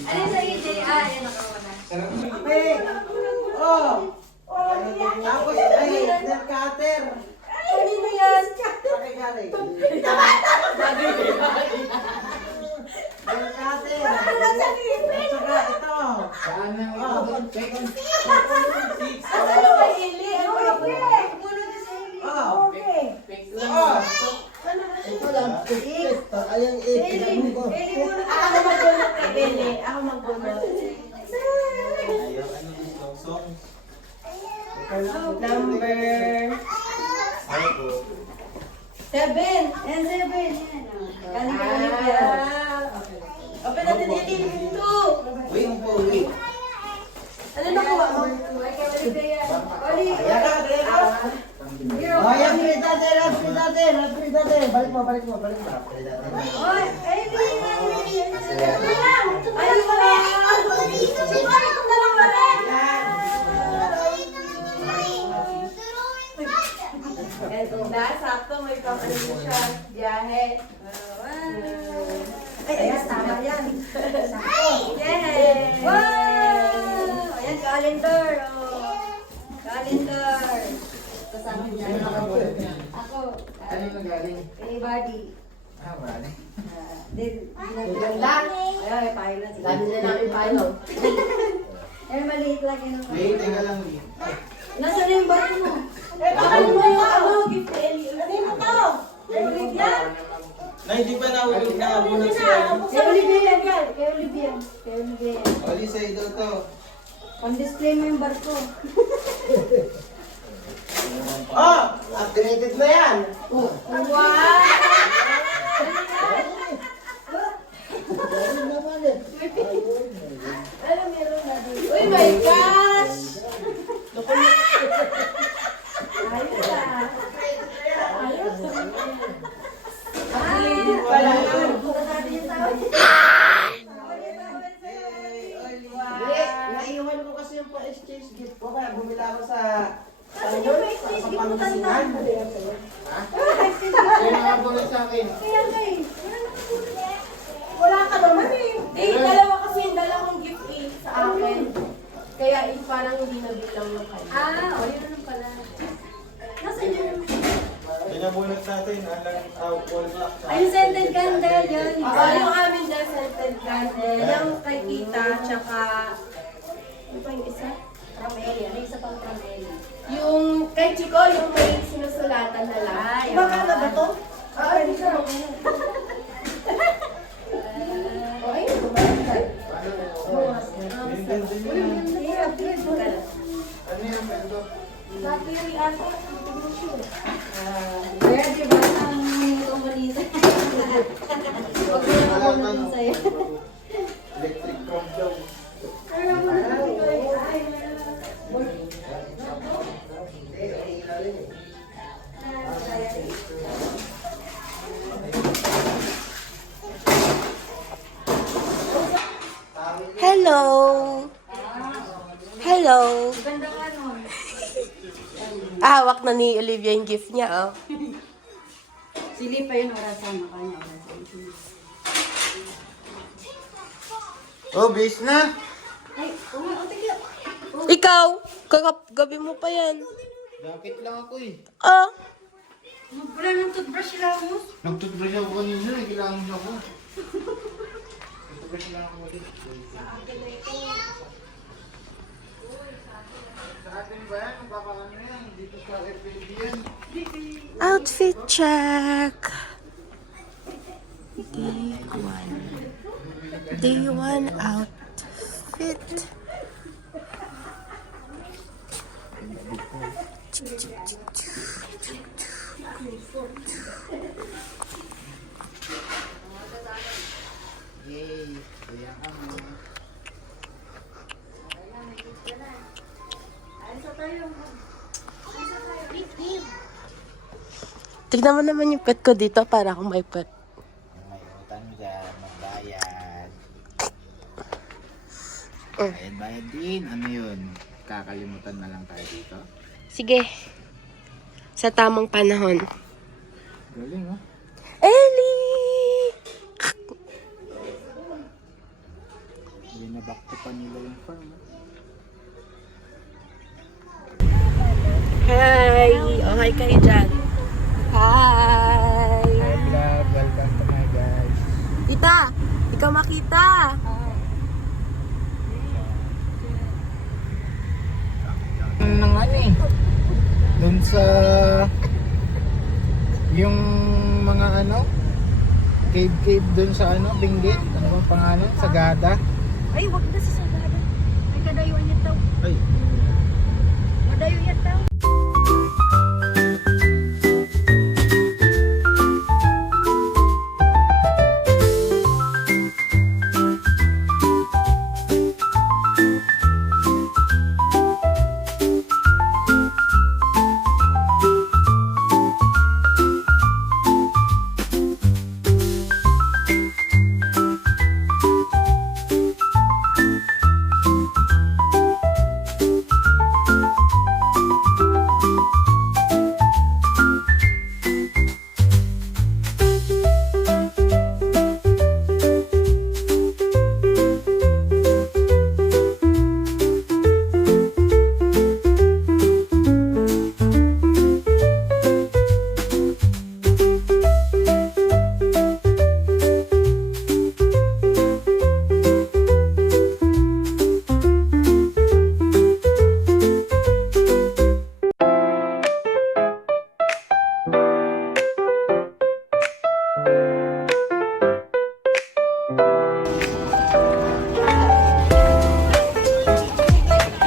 Ano sa EJ? Ah, yan nakawa na. Oh! Tapos ay, nail cutter. Kanino yan? Pakigari. Nail cutter. At saka ito. Saan na Oh. Ano ba Ili? Ano ba Ili? Puno na sa Ili. Oh. Oh. Ito lang. Ayang Ili puno. Ako magbunot kay Ili. Ako magbunot. Number 7. Yan 7. Galing kay Olivia. Open natin Ili. 2. Wing po, wing. Ano nakuha mo? Ay, kay Olivia yan. Oli. Oh, yan, Predator. Balik mo. Oy, Eli. Ay, wala. Ito na lang wala. Eto na, sakto may pang-ano siya. Biyahe. Ay, tama yan. Sakto. Yay! Wow! Ayan, calendar. Oh. Calendar. Kasama niya. Ako. Ano na galing? Kay Buddy. Ah, wala. Ganda. Ay, pilot. Dami na namin pilot. Eh, maliit lang yun. Wait, teka lang. Nasaan na yung barko mo? Ano mo yung gift Eli? Ano mo to? Olivia? Na, hindi pa nahulog na bunot siya. Kay Olivia yan, girl. Kay Olivia. Kay Olivia yan. Oli, sa idol to. Pang-display mo yung barko. Oh, upgraded na yan. Wow! Ano meron na dito? Uy, my gosh! Ayos ah. Ayos. Ay, wala na. Bukas natin yung tawag. Naiwan ko kasi yung pa-exchange gift ko, kaya bumila ako sa Asan yung exchange gift mo tanda? Yung nakabunot sa akin. Kaya nga eh. Wala ka naman eh. Dalawa kasi yung dalawang gift eh sa akin. Kaya parang hindi nabilang yung kanya. Ah, o yun naman pala. Nasaan yung... Pinabunot natin, wall clock. Ay, yung scented candle yun. Yung amin dyan, scented candle. Yung kay Kita, tsaka... Ano pa yung isa? Trameli. Ano yung isa pang Trameli? Yung kay Chico, yung may sinusulatan na lang. Ah, Iba ka na ba to? Hindi ka. O, ayun. Bumakas. Hindi yun. I-upgrade mo ka na. Ano yung pwede? Dati yung i-ato. Kaya di ba ang kumalisa? Huwag mo na kumalisa sa'yo. Electric comb daw. Kaya mo na natin ko ay Hello! Hello! ganda nga nun. Hawak na ni Olivia yung gift niya, oh. Sili pa yun oras sama kanya. Oh, base na. Ay, tigil. Ikaw, gabi mo pa yan. Bakit lang ako eh. Ah, Wala nang toothbrush sila mo. Nag-toothbrush ako kanina eh. Kailangan mo ako. Nag-toothbrush lang ako ulit. Sa atin ba yan? Magpapakano yan? Dito sa FPD yan. outfit check. Day 1 outfit. Yay! Kaya ako. Tignan mo naman yung pet ko dito para akong may pet. May utang dyan. Magbayad. Mm. Bayad din. Ano yun? Kakalimutan na lang tayo dito. Sige. Sa tamang panahon. Galing oh. Ellie! Binabakto pa nila yung farm. Hi! Oh, hi kayo dyan. Hi! Hi vlog, welcome to my guys. Tita! Ikaw makita! Nang ano eh. Doon sa yung mga ano cave doon sa ano Benguet, ano bang pangalan? Sagada. Ay, wag na sa sagada. May kadayuan niya tao. Ay, Madayo niya tao.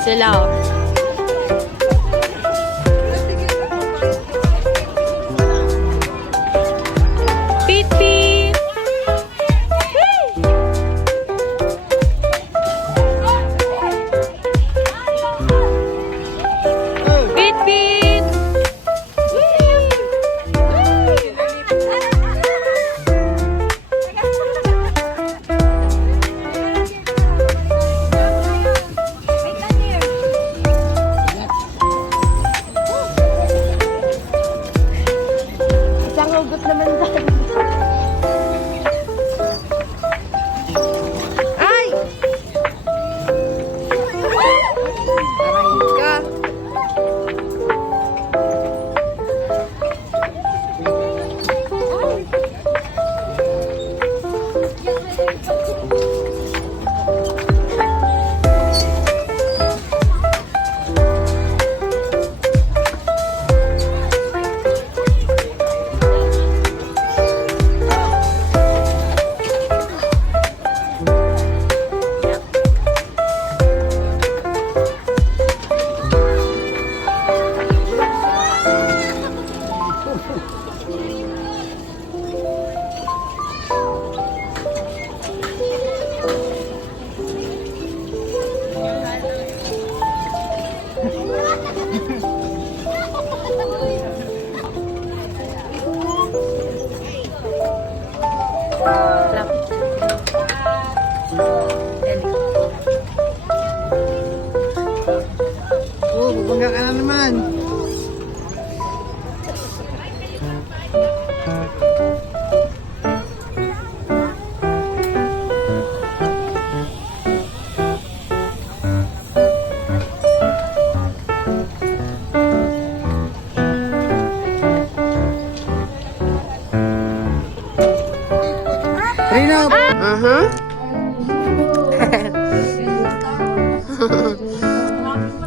Sila oh. Pit pit! Pit pit! Isang hugot naman tayo. Ay! Aray ka. oh, bumangga ka na naman. Rina!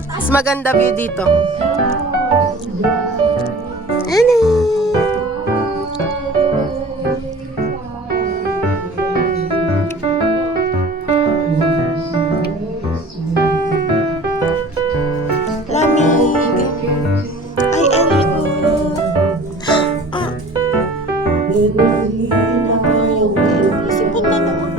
Mas maganda view dito. Ano? Lamig. Ay, hello. Ah. Sipot na naman.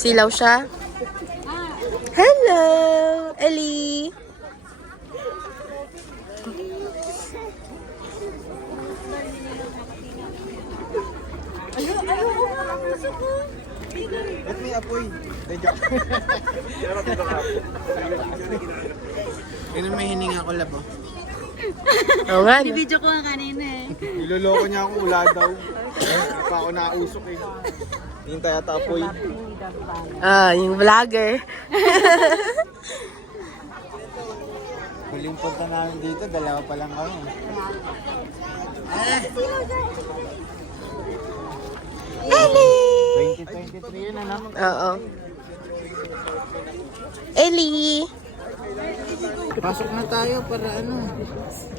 Silaw siya. Hello, Ellie. Ba't may apoy? Yun may hininga ko labo. Oo nga. no? Video ko nga kanina eh. Niloloko niya ako, wala daw. Pa ako nakausok eh. Hintay ata apoy. Ah, yung vlogger. Huling punta namin dito, dalawa pa lang kami. Ellie! 2023 yun ano? Oo. Ellie! Pasok na tayo para ano.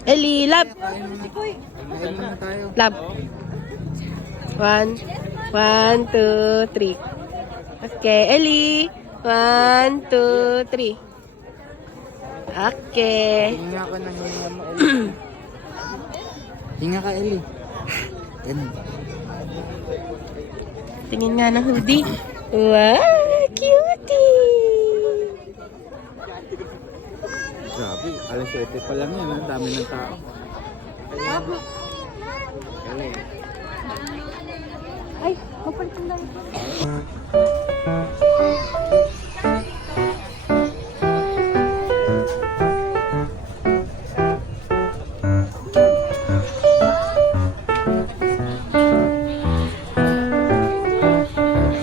Ellie, love! Kain na tayo. Love. 1, 2, 3. Okay, Ellie. 1, 2, 3. Okay. Hinga ka ng hinga mo, Ellie. Hinga ka, Ellie. Ganun. Tingin nga ng hoodie. Wow, cutie! Grabe, alas 7 pa lang yan. Ang dami ng tao. Galing. Ay, mapalit lang.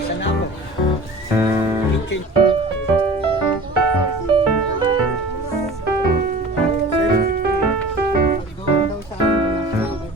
Sana ako. Okay. Doon daw sa ano, nasa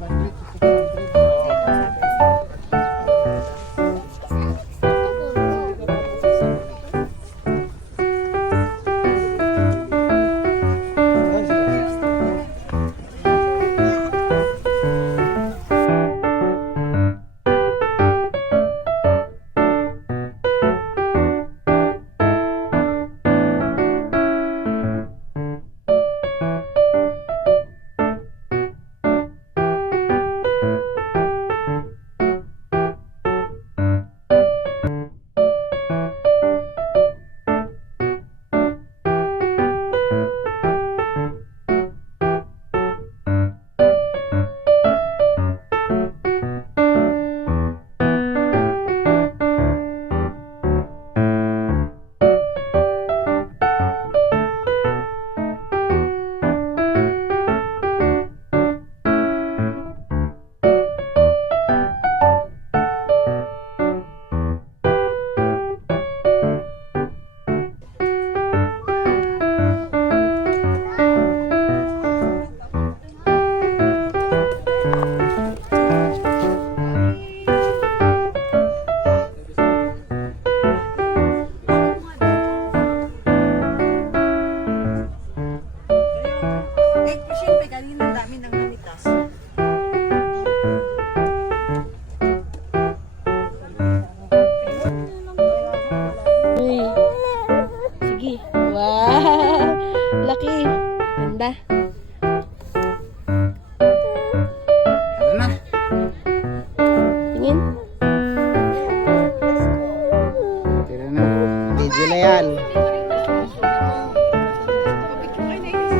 'Yun na yan.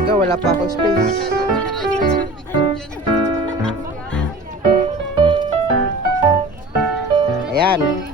Ikaw, wala pa akong space. Ayan.